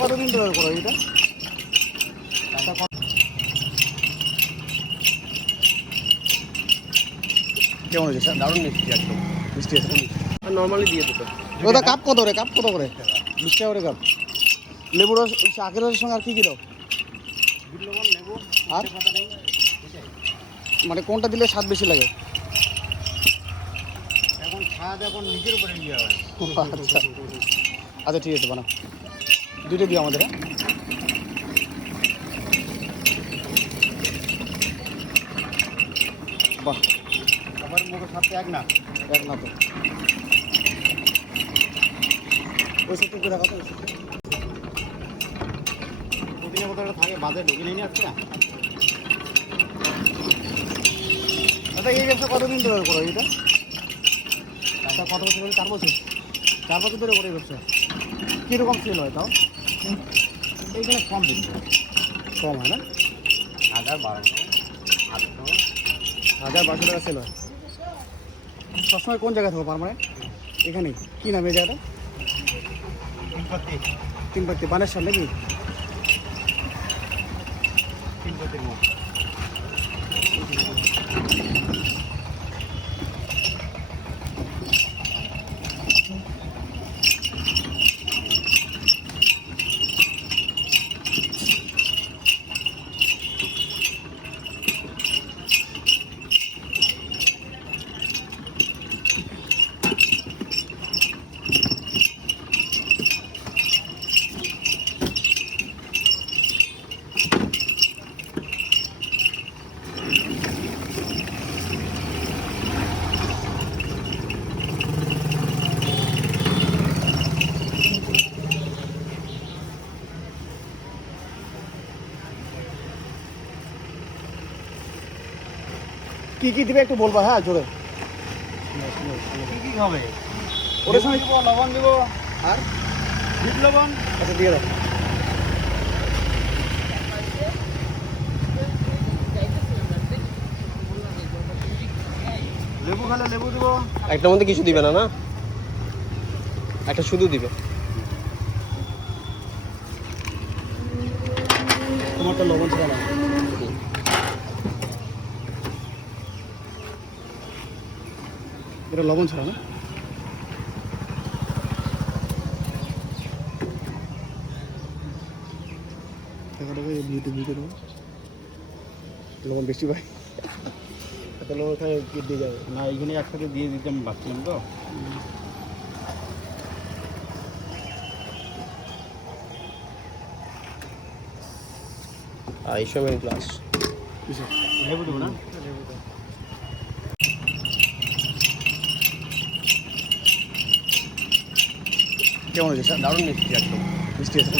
কতদিন ধরে করো এটা? কেমন হয়েছে স্যার? দারুণ মিষ্টি একদম। মিষ্টি আছে নর্মালি দিয়ে দিত। ওটা কাপ কত রে? কাপ কত করে? 20 টাকা করে কাপ। লেবু রস, আখের রসের সঙ্গে আর কি কিলো? লেবু আর মানে কোনটা দিলে স্বাদ বেশি লাগে? এখন স্বাদ এখন নিজের উপরে নিয়ে হয়। আচ্ছা আচ্ছা, ঠিক আছে, বানাও। দুটো দিও আমাদের। বাহ, সবার মুখে স্বাদটা এক না। এক না তো। ওই সব করে রাখো তো। প্রতিদিনের মতো থাকে বাজারে ঢুকে নিয়ে আসছে না। দাদা এই ব্যবসা কতদিন ধরে করো এটা? কত বছর ধরে? 4 বছর। 4 বছর ধরে করো এই ব্যবসা। কীরকম সেল হয় তাও? এইখানে কম দিন কম হয় না? 1000-1200 1000-1200 টাকা সেল হয়। সবসময় কোন জায়গায় থাকো পারমানেন্ট? এখানেই। কী নাম এই জায়গাটা? 3 বানের সামনে কি? 3 মুখ। কী কী দিবে একটু বলবা, হ্যাঁ জোরে। কি হবে? ওটার সঙ্গে দিব, লবণ দিব, আর বিট লবণ। আচ্ছা দিয়ে দাও। লেবু খেলে লেবু দিব। একটার মধ্যে কিছু দিবে না, না একটা শুধু দিবে। তোমারটা লবণ ছিল না? এটা লবণ ছিল না? লবণ বেশি ভাই, এত লবণ খাই দিয়ে যাবে। না এইখানে একসাথে দিয়ে দিতে আমি ভাবছিলাম তো। এই সময় গ্লাস লেবু দেবো না? কেমন হয়েছে স্যার? দারুণ মিষ্টি একদম। মিষ্টি আছে?